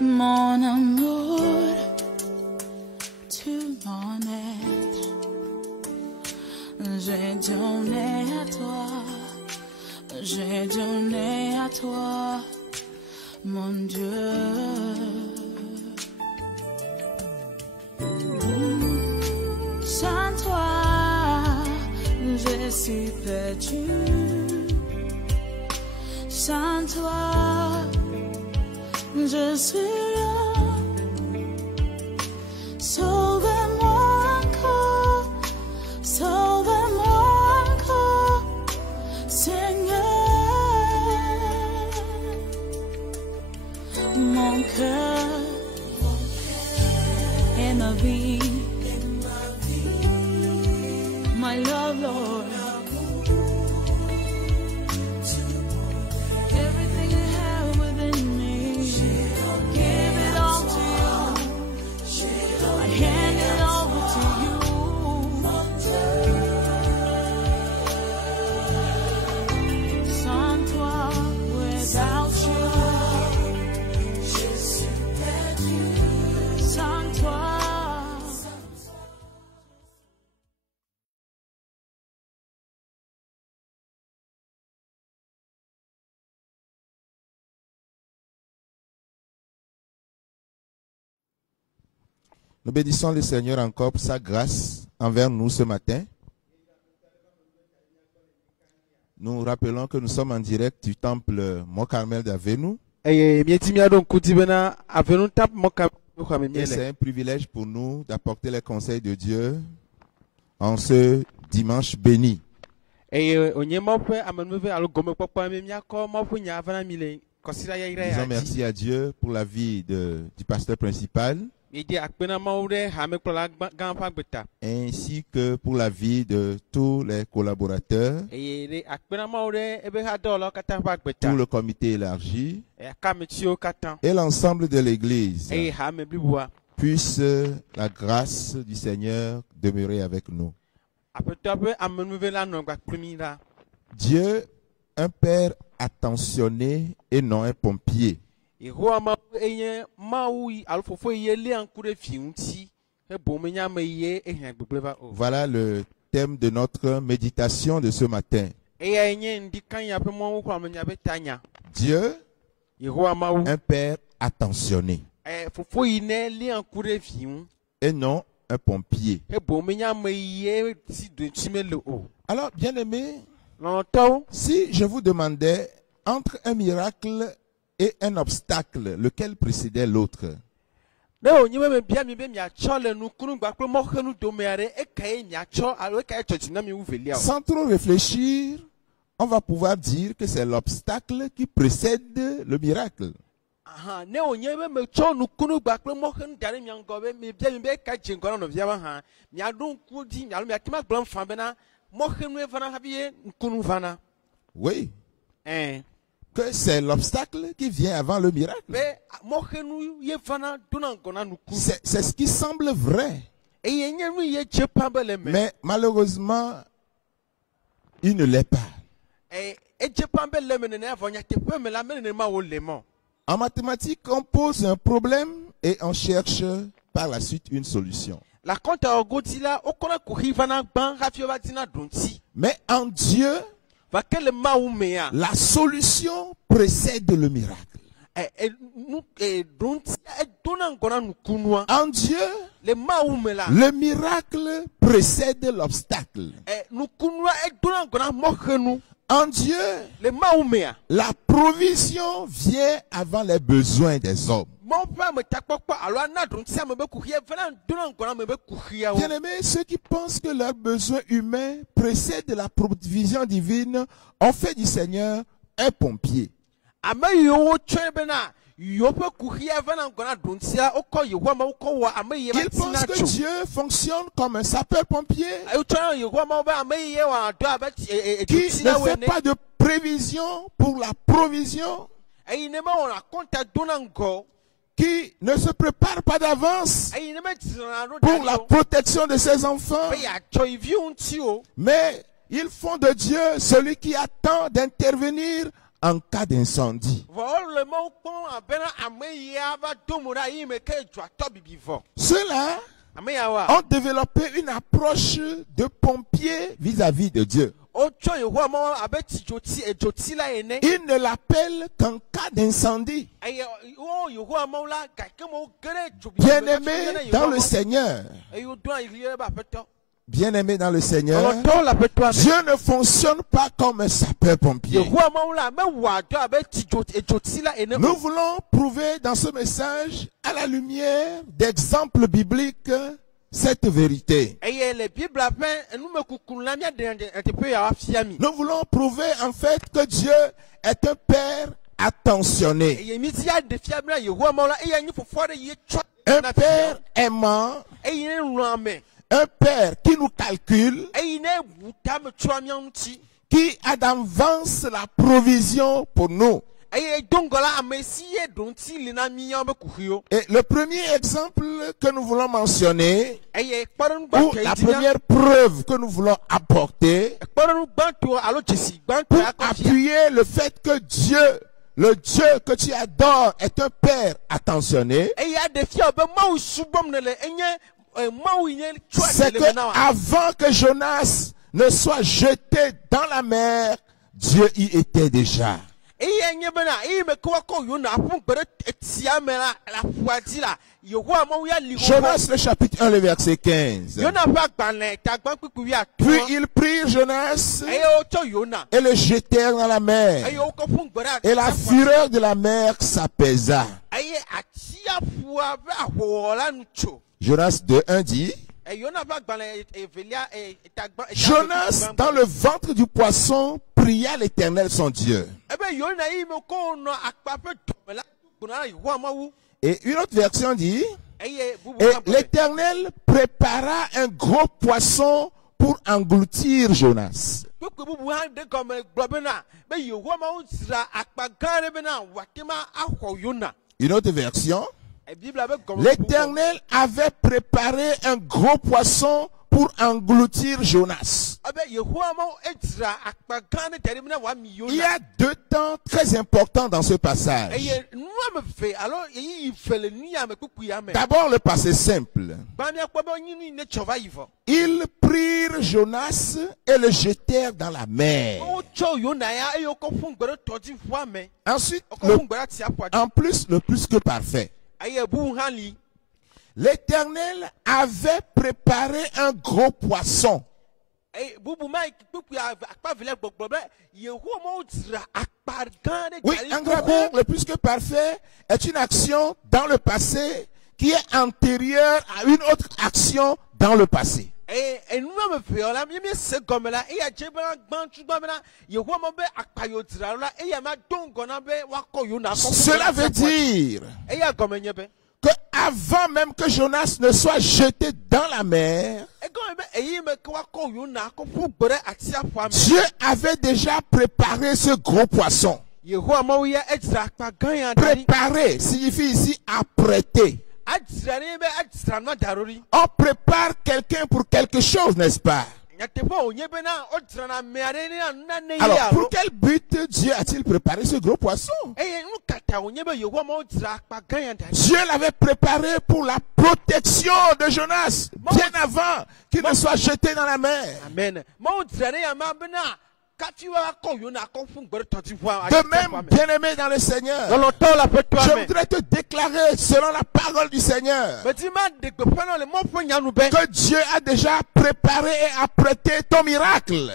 Mon amour, tu m'en es. J'ai donné à toi, j'ai donné à toi, mon Dieu. Sans toi, je suis perdu. Sans toi, je suis là. Sauve-moi encore, sauve-moi encore, Seigneur. Mon cœur et ma vie, my love, Lord. Everything I have within me, give it all to you. I hand it over to you. Sans toi, without you, sans toi. Nous bénissons le Seigneur encore pour sa grâce envers nous ce matin. Nous rappelons que nous sommes en direct du temple Mont Carmel d'Avenu. Et c'est un privilège pour nous d'apporter les conseils de Dieu en ce dimanche béni. Disons merci à Dieu pour la vie du pasteur principal, ainsi que pour la vie de tous les collaborateurs, tout le comité élargi et l'ensemble de l'Église. Puisse la grâce du Seigneur demeurer avec nous. Dieu, un père attentionné et non un pompier. Voilà le thème de notre méditation de ce matin. Dieu, un père attentionné et non un pompier. Alors, bien-aimés, si je vous demandais entre un miracle et un obstacle, lequel précédait l'autre? Sans trop réfléchir, on va pouvoir dire que c'est l'obstacle qui précède le miracle. Oui. Que c'est l'obstacle qui vient avant le miracle. C'est ce qui semble vrai. Mais malheureusement, il ne l'est pas. En mathématiques, on pose un problème et on cherche par la suite une solution. Mais en Dieu, la solution précède le miracle. En Dieu, le miracle précède l'obstacle. En Dieu, la provision vient avant les besoins des hommes. Bien-aimés, ceux qui pensent que leurs besoins humains précèdent la provision divine ont fait du Seigneur un pompier. Ils pensent que Dieu fonctionne comme un sapeur-pompier qui ne fait pas de prévision pour la provision, qui ne se prépare pas d'avance pour la protection de ses enfants, mais ils font de Dieu celui qui attend d'intervenir en cas d'incendie. Ceux-là ont développé une approche de pompier vis-à-vis de Dieu. Ils ne l'appellent qu'en cas d'incendie. Bien-aimés dans le Seigneur. Bien-aimés dans le Seigneur, Dieu ne fonctionne pas comme un sapeur-pompier. Nous voulons prouver dans ce message, à la lumière d'exemples bibliques, cette vérité. Nous voulons prouver en fait que Dieu est un Père attentionné. Un Père aimant. Un Père qui nous calcule, qui a d'avance la provision pour nous. Et le premier exemple que nous voulons mentionner, ou la première preuve que nous voulons apporter, pour appuyer le fait que Dieu, le Dieu que tu adores, est un Père attentionné, c'est que avant que Jonas ne soit jeté dans la mer, Dieu y était déjà. Jonas le chapitre 1, le verset 15. Puis ils prirent Jonas et le jetèrent dans la mer. Et la fureur de la mer s'apaisa. Jonas 2:1 dit, Jonas dans le ventre du poisson pria l'Éternel son Dieu. Et une autre version dit, et l'Éternel prépara un gros poisson pour engloutir Jonas. Une autre version, l'Éternel avait préparé un gros poisson pour engloutir Jonas. Il y a deux temps très importants dans ce passage. D'abord le passé simple. Ils prirent Jonas et le jetèrent dans la mer. Ensuite, en plus, le plus que parfait. L'Éternel avait préparé un gros poisson. Oui, un graveur, le plus que parfait, est une action dans le passé qui est antérieure à une autre action dans le passé. Cela veut dire que avant même que Jonas ne soit jeté dans la mer, Dieu avait déjà préparé ce gros poisson. Préparer signifie ici apprêter. On prépare quelqu'un pour quelque chose, n'est-ce pas? Alors, pour quel but Dieu a-t-il préparé ce gros poisson? Dieu l'avait préparé pour la protection de Jonas, bien avant qu'il ne soit jeté dans la mer. Amen. De même, bien-aimé dans le Seigneur, je voudrais te déclarer selon la parole du Seigneur que Dieu a déjà préparé et apprêté ton miracle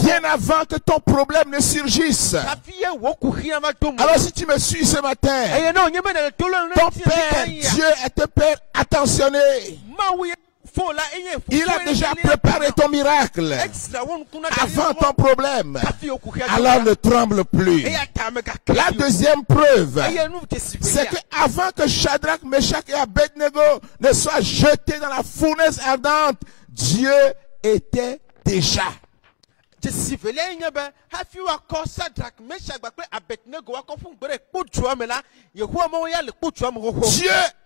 bien avant que ton problème ne surgisse. Alors si tu me suis ce matin, ton Père, Dieu est un Père attentionné. Il a déjà préparé ton miracle avant ton problème. Alors ne tremble plus. La deuxième preuve, c'est que avant que Shadrach, Meshach et Abednego ne soient jetés dans la fournaise ardente, Dieu était déjà. Dieu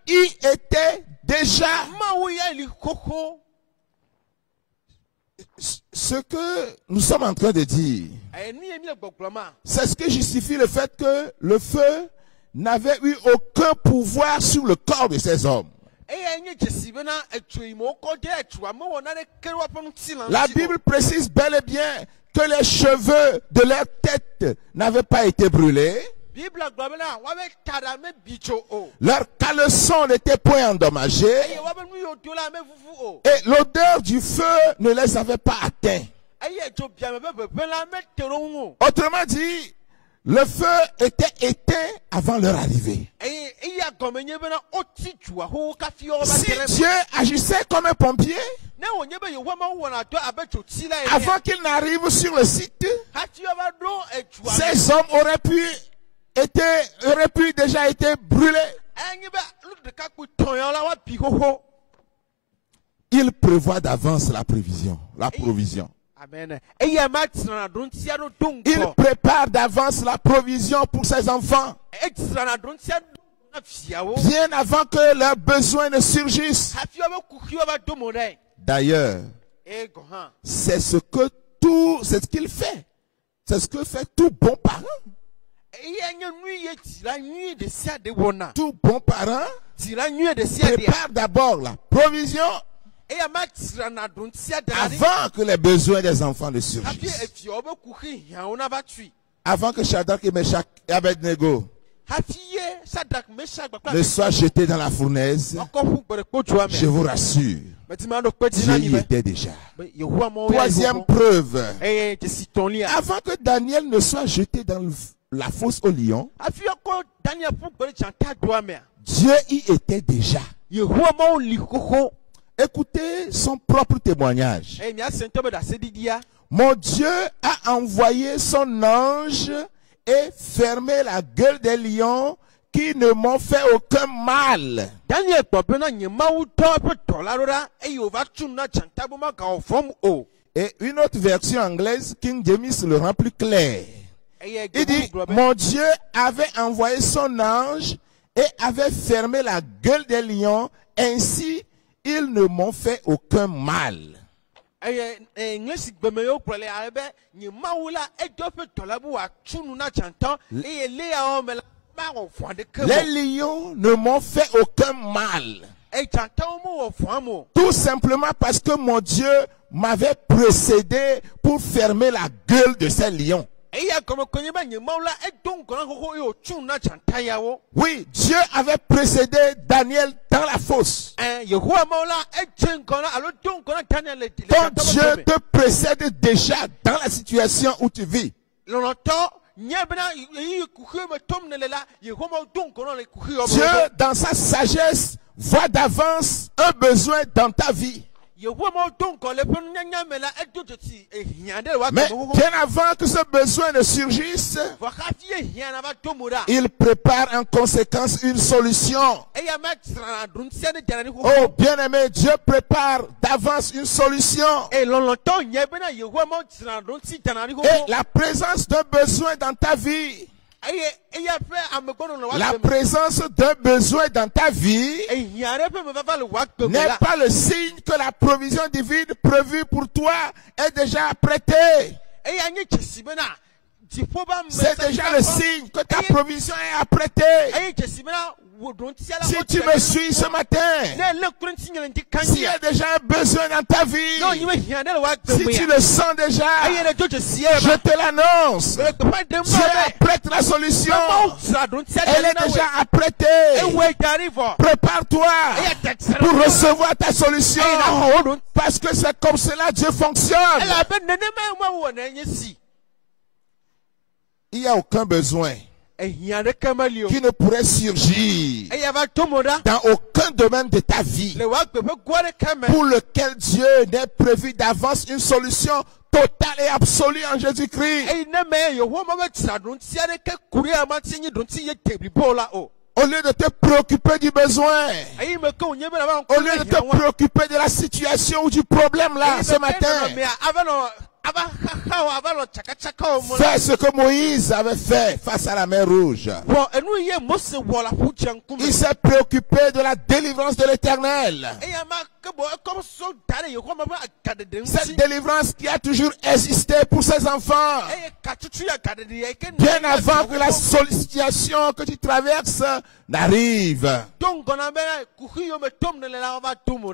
y était déjà. Ce que nous sommes en train de dire, c'est ce qui justifie le fait que le feu n'avait eu aucun pouvoir sur le corps de ces hommes. La Bible précise bel et bien que les cheveux de leur tête n'avaient pas été brûlés. Leur caleçon n'était point endommagé. Et l'odeur du feu ne les avait pas atteints. Autrement dit, le feu était éteint avant leur arrivée. Si Dieu agissait comme un pompier, avant qu'il n'arrive sur le site, ces hommes auraient pu déjà été brûlés. Il prévoit d'avance la provision. Il prépare d'avance la provision pour ses enfants. Bien avant que leurs besoins ne surgissent. D'ailleurs, c'est ce qu'il fait. C'est ce que fait tout bon parent. Tout bon parent prépare d'abord la provision avant que les besoins des enfants ne surgissent. Avant que Shadrach et Meshach et Abednego ne soient jetés dans la fournaise, je vous rassure, Dieu y était déjà. Troisième preuve, avant que Daniel ne soit jeté dans la fosse au lion, Dieu y était déjà. Écoutez son propre témoignage. Mon Dieu a envoyé son ange et fermé la gueule des lions qui ne m'ont fait aucun mal. Et une autre version anglaise, King James, le rend plus clair. Il dit, mon Dieu avait envoyé son ange et avait fermé la gueule des lions, ainsi ils ne m'ont fait aucun mal. Les lions ne m'ont fait aucun mal. Tout simplement parce que mon Dieu m'avait précédé pour fermer la gueule de ces lions. Oui, Dieu avait précédé Daniel dans la fosse. Ton Dieu te précède déjà dans la situation où tu vis. Dieu, dans sa sagesse, voit d'avance un besoin dans ta vie. Mais bien avant que ce besoin ne surgisse, il prépare en conséquence une solution. Oh bien-aimé, Dieu prépare d'avance une solution. Et la présence d'un besoin dans ta vie, la présence d'un besoin dans ta vie n'est pas le signe que la provision divine prévue pour toi est déjà apprêtée. C'est déjà le signe que ta provision est apprêtée. Si tu me suis ce matin, s'il y a déjà un besoin dans ta vie, si tu le sens déjà, je te l'annonce. Dieu apprête la solution. Elle est déjà apprêtée. Prépare-toi pour recevoir ta solution. Parce que c'est comme cela Dieu fonctionne. Il n'y a aucun besoin qui ne pourrait surgir dans aucun domaine de ta vie pour lequel Dieu n'ait prévu d'avance une solution totale et absolue en Jésus-Christ. Au lieu de te préoccuper du besoin, au lieu de te préoccuper de la situation ou du problème là ce matin, fais ce que Moïse avait fait face à la mer Rouge. Il s'est préoccupé de la délivrance de l'Éternel. Cette délivrance qui a toujours existé pour ses enfants. Bien avant que la sollicitation que tu traverses n'arrive.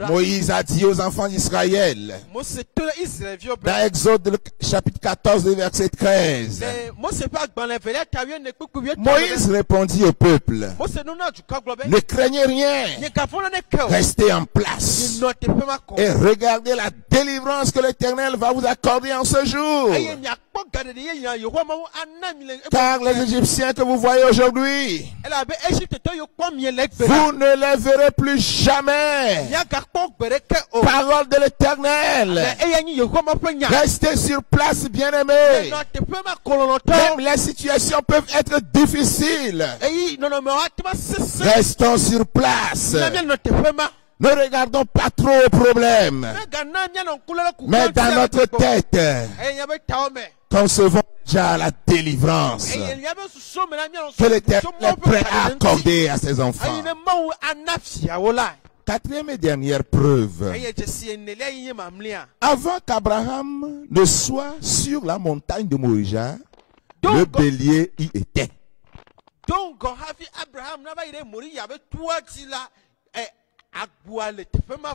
Moïse a dit aux enfants d'Israël, dans Exode chapitre 14, verset 13, Moïse répondit au peuple, ne craignez rien, restez en place et regardez la délivrance que l'Éternel va vous accorder en ce jour. Car les Égyptiens que vous voyez aujourd'hui, vous ne les verrez plus jamais. Parole de l'Éternel. Restez sur place, bien-aimés. Même les situations peuvent être difficiles. Restons sur place. Ne regardons pas trop aux problèmes. Mais dans notre tête, concevons déjà la délivrance que l'Éternel est prêt à accorder à ses enfants. Quatrième et dernière preuve. Avant qu'Abraham ne soit sur la montagne de Moïja, le bélier y était.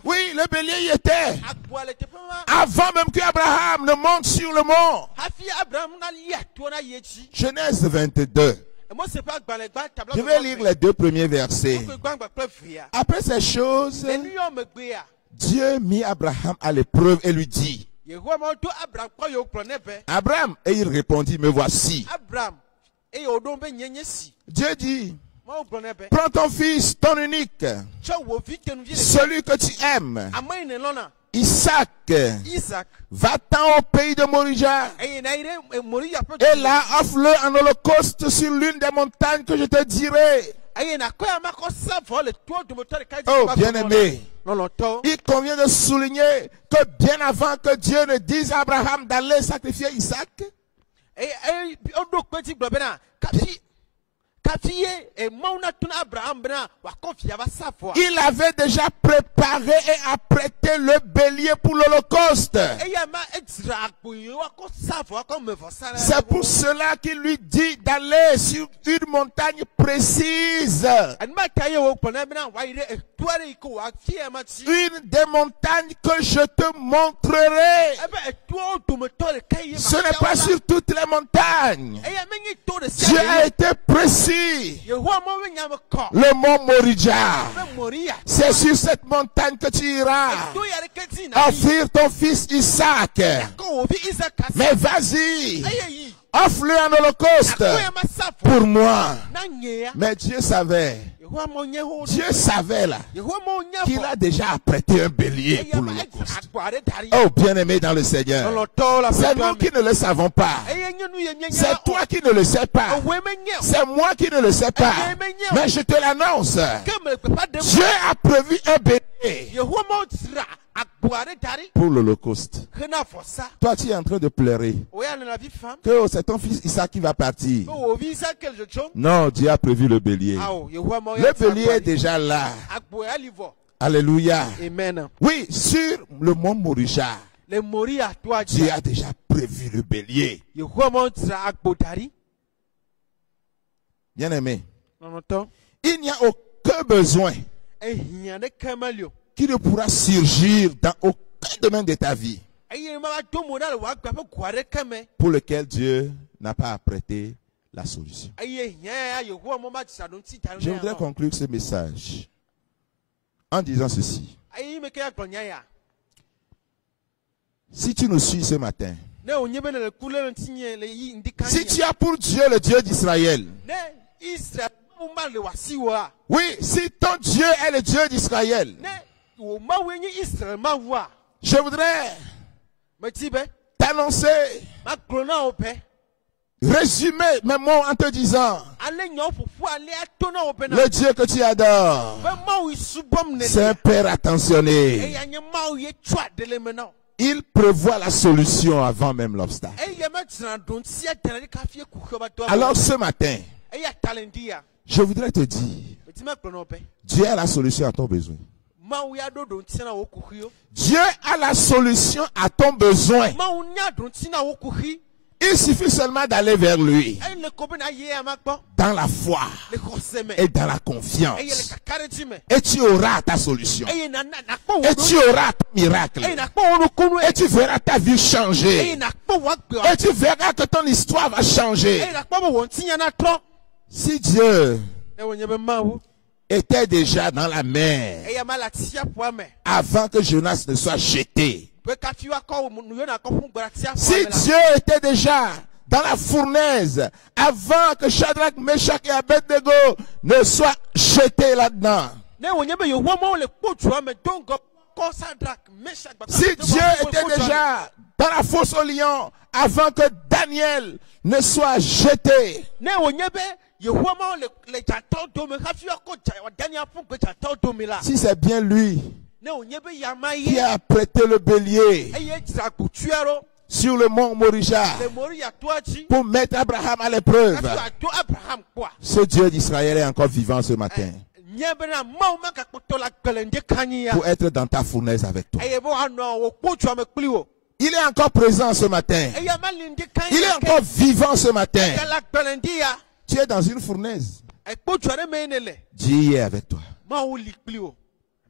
Oui, le bélier y était. Avant même qu'Abraham ne monte sur le mont. Genèse 22. Je vais lire les 2 premiers versets. Après ces choses, Dieu mit Abraham à l'épreuve et lui dit, Abraham, et il répondit, me voici. Dieu dit, prends ton fils, ton unique, celui que tu aimes, Isaac, va-t'en au pays de Morija, et là offre-le en holocauste sur l'une des montagnes que je te dirai. Oh, bien-aimé, il convient de souligner que bien avant que Dieu ne dise à Abraham d'aller sacrifier Isaac, il avait déjà préparé et apprêté le bélier pour l'holocauste. C'est pour cela qu'il lui dit d'aller sur une montagne précise. Une des montagnes que je te montrerai. Ce n'est pas sur toutes les montagnes. Dieu a été précis. Le mont Morija, c'est sur cette montagne que tu iras offrir ton fils Isaac. Mais vas-y, offre-le en holocauste pour moi. Mais Dieu savait là qu'il a déjà apprêté un bélier pour l'holocauste. Oh, bien-aimé dans le Seigneur, c'est nous qui ne le savons pas. C'est toi qui ne le sais pas. C'est moi qui ne le sais pas. Mais je te l'annonce. Dieu a prévu un bélier pour l'holocauste. Toi, tu es en train de pleurer que c'est ton fils Isaac qui va partir. Non, Dieu a prévu le bélier. Le bélier est déjà là. Alléluia. Amen. Oui, sur le mont Morija, Dieu a déjà prévu le bélier. Bien aimé, il n'y a aucun besoin qui ne pourra surgir dans aucun domaine de ta vie pour lequel Dieu n'a pas apprêté la solution. Je voudrais conclure ce message en disant ceci. Si tu nous suis ce matin, si tu as pour Dieu le Dieu d'Israël, oui, si ton Dieu est le Dieu d'Israël, je voudrais t'annoncer, résumer mes mots en te disant, le Dieu que tu adores, c'est un Père attentionné. Il prévoit la solution avant même l'obstacle. Alors ce matin, je voudrais te dire, Dieu a la solution à ton besoin. Dieu a la solution à ton besoin. Il suffit seulement d'aller vers lui dans la foi et dans la confiance. Et tu auras ta solution. Et tu auras ton miracle. Et tu verras ta vie changer. Et tu verras que ton histoire va changer. Si Dieu était déjà dans la mer avant que Jonas ne soit jeté, si Dieu était déjà dans la fournaise avant que Shadrach, Meshach et Abednego ne soient jetés là-dedans, si Dieu était déjà dans la fosse au lion avant que Daniel ne soit jeté, si c'est bien lui qui a prêté le bélier sur le mont Morija pour mettre Abraham à l'épreuve, ce Dieu d'Israël est encore vivant ce matin pour être dans ta fournaise avec toi. Il est encore présent ce matin. Il est encore vivant ce matin. Tu es dans une fournaise. Dieu y est avec toi.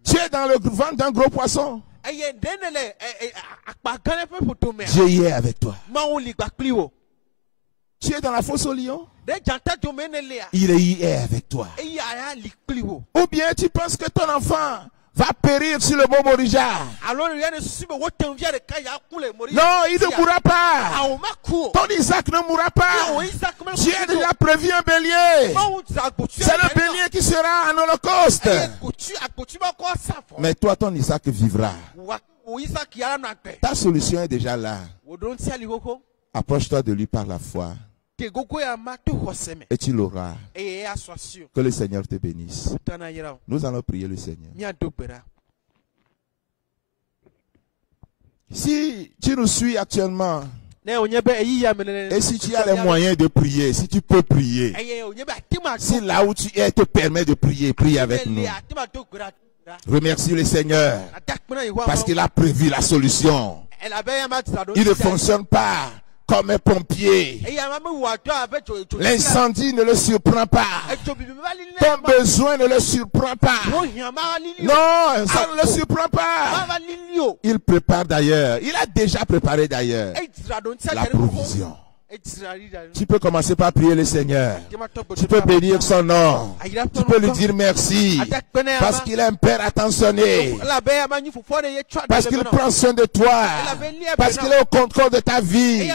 Tu es dans le ventre d'un gros poisson. Dieu y est avec toi. Tu es dans la fosse au lion. Il y est avec toi. Ou bien tu penses que ton enfant va périr sur le mont Morija. Non, il ne mourra pas. Ton Isaac ne mourra pas. Dieu a déjà prévu un bélier. C'est le bélier qui sera en holocauste. Mais toi, ton Isaac vivra. Ta solution est déjà là. Approche-toi de lui par la foi. Et tu l'auras. Que le Seigneur te bénisse. Nous allons prier le Seigneur. Si tu nous suis actuellement, et si tu as les moyens de prier, si tu peux prier, si là où tu es te permet de prier, prie avec nous. Remercie le Seigneur parce qu'il a prévu la solution. Il ne fonctionne pas comme un pompier. L'incendie ne le surprend pas. Ton besoin ne le surprend pas. Non, ça ne le surprend pas. Il prépare d'ailleurs. Il a déjà préparé d'ailleurs la provision. Tu peux commencer par prier le Seigneur. Tu peux bénir son nom. Tu peux lui dire merci. Parce qu'il est un Père attentionné. Parce qu'il prend soin de toi. Parce qu'il est au contrôle de ta vie.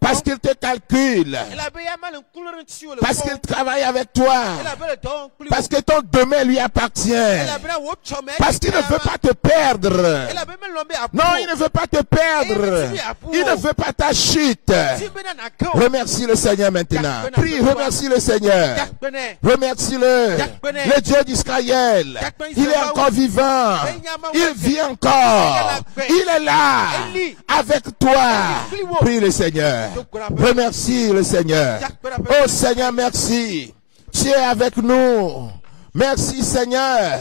Parce qu'il te calcule. Parce qu'il travaille avec toi. Parce que ton demain lui appartient. Parce qu'il ne veut pas te perdre. Non, il ne veut pas te perdre. Il ne veut pas ta chute. Remercie le Seigneur maintenant. Prie, remercie le Seigneur. Remercie-le. Le Dieu d'Israël. Il est encore vivant. Il vit encore. Il est là. Avec toi. Prie le Seigneur. Remercie le Seigneur. Oh Seigneur, merci. Tu es avec nous. Merci Seigneur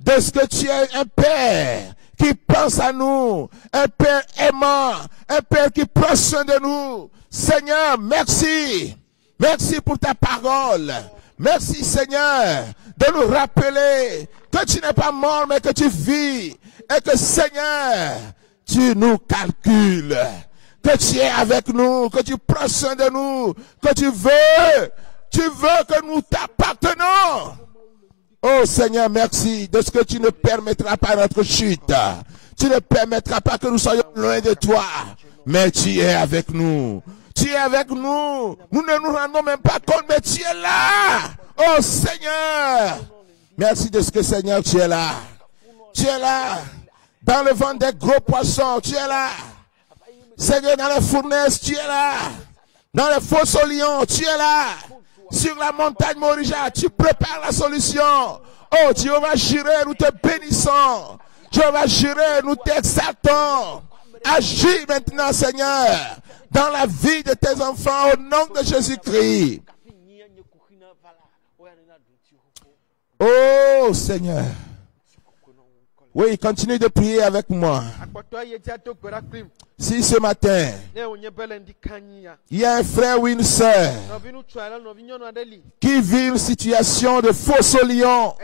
de ce que tu es un Père qui pense à nous, un Père aimant, un Père qui prend soin de nous. Seigneur, merci. Merci pour ta parole. Merci Seigneur de nous rappeler que tu n'es pas mort mais que tu vis. Et que Seigneur, tu nous calcules. Que tu es avec nous, que tu prends soin de nous, que tu veux que nous t'appartenons. Oh Seigneur, merci de ce que tu ne permettras pas notre chute. Tu ne permettras pas que nous soyons loin de toi. Mais tu es avec nous. Tu es avec nous. Nous ne nous rendons même pas compte, mais tu es là. Oh Seigneur. Merci de ce que Seigneur, tu es là. Tu es là. Dans le ventre des gros poissons, tu es là. Seigneur, dans les fournaises, tu es là. Dans les fosses aux lions, tu es là. Sur la montagne Morija, tu prépares la solution. Oh, Jéhovah Jireh, nous te bénissons. Jéhovah Jireh, nous t'exaltons. Agis maintenant, Seigneur, dans la vie de tes enfants, au nom de Jésus-Christ. Oh, Seigneur. Oui, continue de prier avec moi. Si ce matin, il y a un frère ou une sœur qui vit une situation de fausse lion,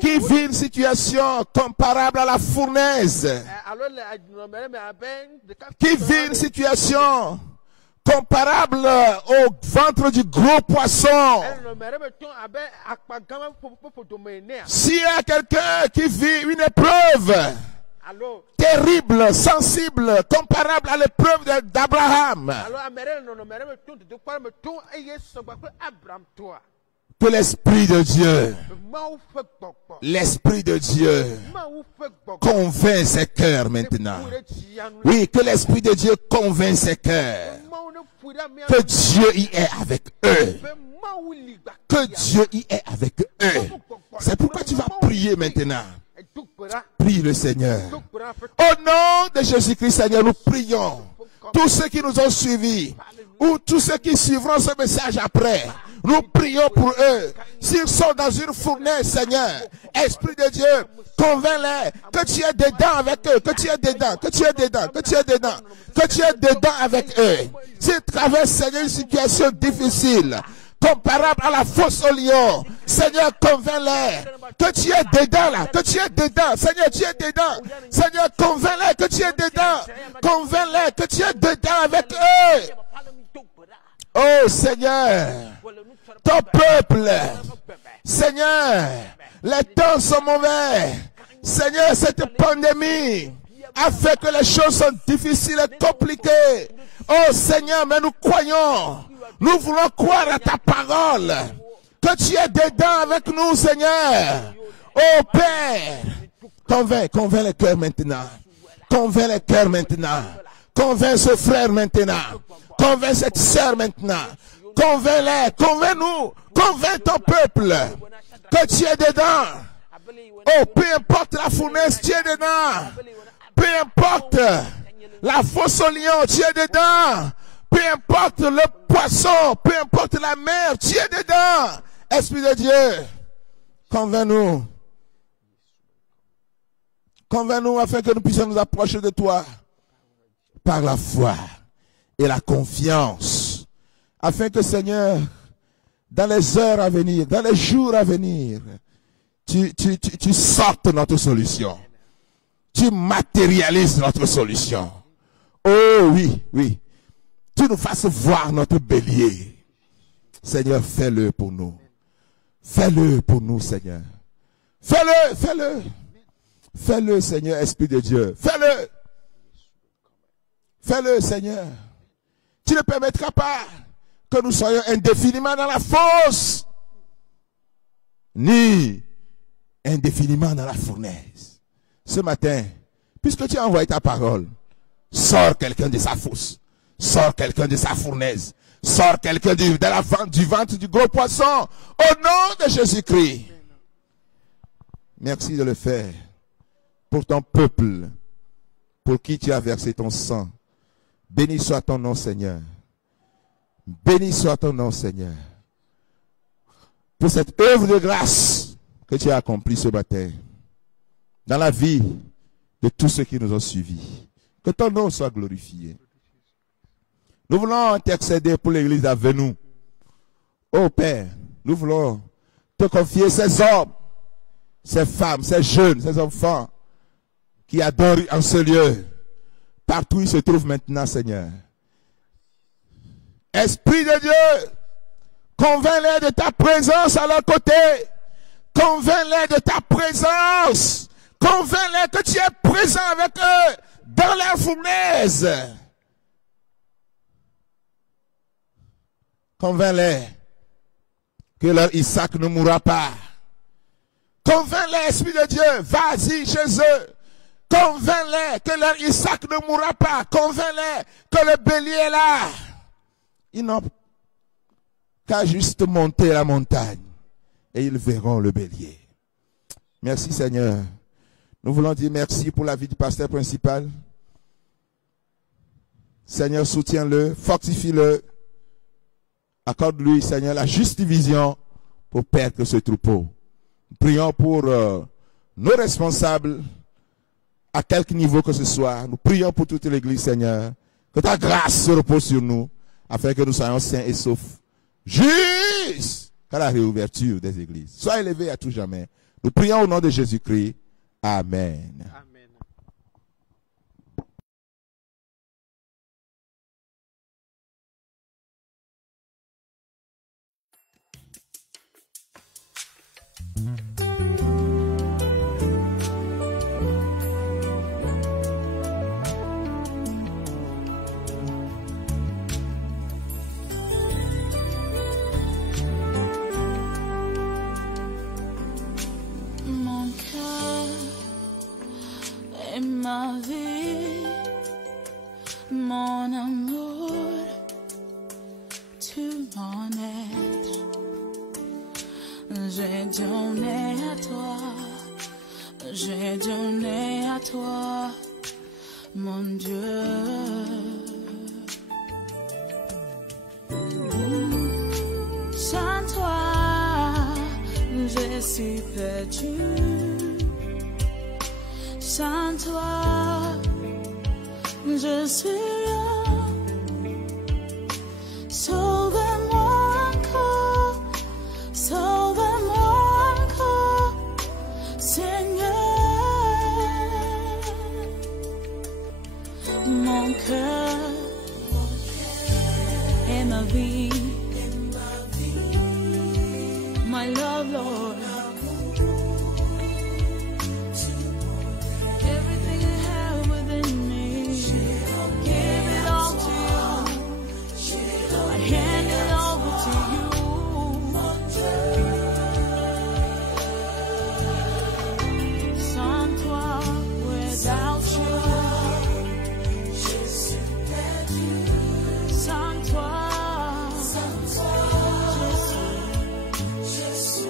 qui vit une situation comparable à la fournaise, qui vit une situation comparable au ventre du gros poisson. S'il y a quelqu'un qui vit une épreuve terrible, sensible, comparable à l'épreuve d'Abraham, que l'Esprit de Dieu convainc ses cœurs maintenant. Oui, que l'Esprit de Dieu convainc ses cœurs. Que Dieu y est avec eux. Que Dieu y est avec eux. C'est pourquoi tu vas prier maintenant. Prie le Seigneur. Au nom de Jésus-Christ, Seigneur, nous prions. Tous ceux qui nous ont suivis, ou tous ceux qui suivront ce message après, nous prions pour eux. S'ils sont dans une fournaise, Seigneur, Esprit de Dieu, convainc-les que tu es dedans avec eux, que tu es dedans, que tu es dedans, que tu es dedans, que tu es dedans avec eux. S'ils traversent, Seigneur, une situation difficile, comparable à la fosse au lion, Seigneur, convainc-les que tu es dedans là, que tu es dedans. Seigneur, tu es dedans. Seigneur, convainc-les que tu es dedans. Convainc-les que tu es dedans avec eux. Oh Seigneur, ton peuple, Seigneur, les temps sont mauvais. Seigneur, cette pandémie a fait que les choses sont difficiles et compliquées. Oh Seigneur, mais nous croyons, nous voulons croire à ta parole, que tu es dedans avec nous, Seigneur. Oh Père, convainc les cœurs maintenant. Convainc les cœurs maintenant. Convainc ce frère maintenant. Convainc cette sœur maintenant. Convainc-les, convainc-nous, convainc ton peuple que tu es dedans. Oh, peu importe la fournaise, tu es dedans. Peu importe la fosse au lion, tu es dedans. Peu importe le poisson, peu importe la mer, tu es dedans. Esprit de Dieu, convainc-nous. Convainc-nous afin que nous puissions nous approcher de toi par la foi et la confiance. Afin que, Seigneur, dans les heures à venir, dans les jours à venir, tu sortes notre solution. Tu matérialises notre solution. Oh oui, oui. Tu nous fasses voir notre bélier. Seigneur, fais-le pour nous. Fais-le pour nous, Seigneur. Fais-le, fais-le. Fais-le, Seigneur, Esprit de Dieu. Fais-le. Fais-le, Seigneur. Tu ne permettras pas que nous soyons indéfiniment dans la fosse, ni indéfiniment dans la fournaise. Ce matin, puisque tu as envoyé ta parole, sors quelqu'un de sa fosse, sors quelqu'un de sa fournaise, sors quelqu'un du ventre du gros poisson, au nom de Jésus-Christ. Merci de le faire pour ton peuple, pour qui tu as versé ton sang. Béni soit ton nom, Seigneur. Béni soit ton nom, Seigneur. Pour cette œuvre de grâce que tu as accomplie ce matin, dans la vie de tous ceux qui nous ont suivis. Que ton nom soit glorifié. Nous voulons intercéder pour l'église à Venou. Oh Père, nous voulons te confier ces hommes, ces femmes, ces jeunes, ces enfants qui adorent en ce lieu. Partout où ils se trouvent maintenant, Seigneur. Esprit de Dieu, convainc-les de ta présence à leur côté. Convainc-les de ta présence. Convainc-les que tu es présent avec eux dans leur fournaise. Convainc-les que leur Isaac ne mourra pas. Convainc-les, Esprit de Dieu, vas-y chez eux. Convainc-les que leur Isaac ne mourra pas. Convainc-les que le bélier est là. Ils n'ont qu'à juste monter la montagne et ils verront le bélier. Merci Seigneur. Nous voulons dire merci pour la vie du pasteur principal. Seigneur, soutiens-le, fortifie-le. Accorde-lui, Seigneur, la juste vision pour perdre ce troupeau. Prions pour nos responsables, à quelque niveau que ce soit. Nous prions pour toute l'Église, Seigneur. Que ta grâce se repose sur nous, afin que nous soyons sains et saufs jusqu'à la réouverture des églises. Sois élevé à tout jamais. Nous prions au nom de Jésus-Christ. Amen. Amen. Mon cœur et ma vie, mon amour, tu m'en es. J'ai donné à toi, mon Dieu. Sans toi, je suis perdu. Sans toi, je suis rien. Sauve-moi encore, sauve-moi encore, Seigneur. Mon cœur et ma vie, my love, Lord. Everything I have within me, give it all to you. I hand it over to you. Sans toi, without you. Sans toi, je suis.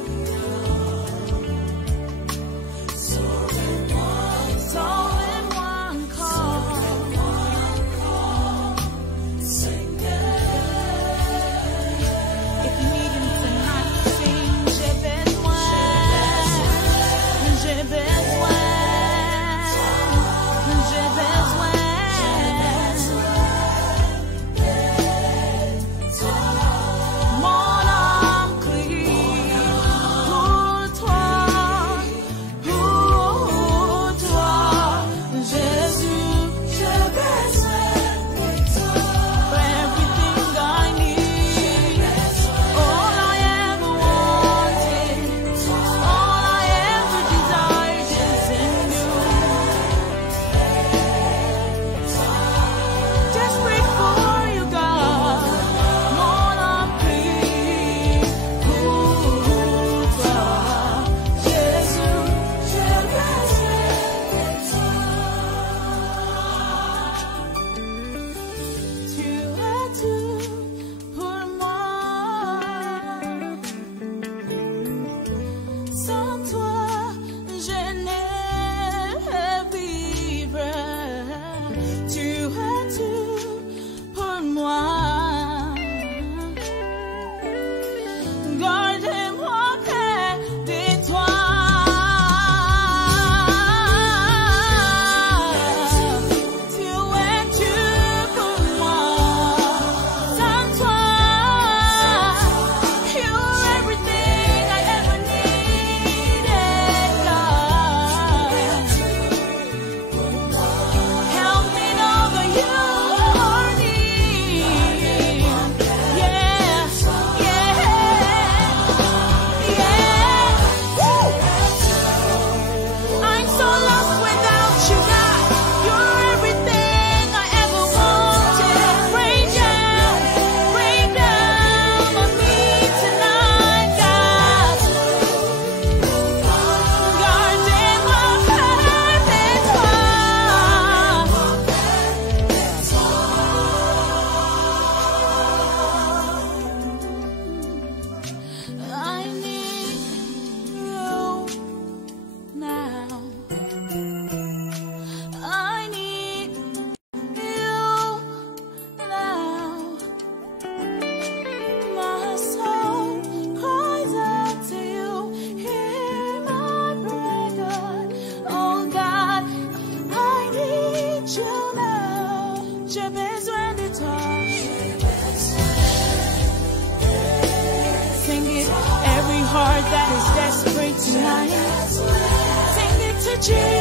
Jesus.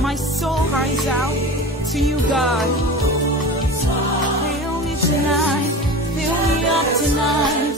My soul cries out to you, God. Fill me tonight, fill me up tonight.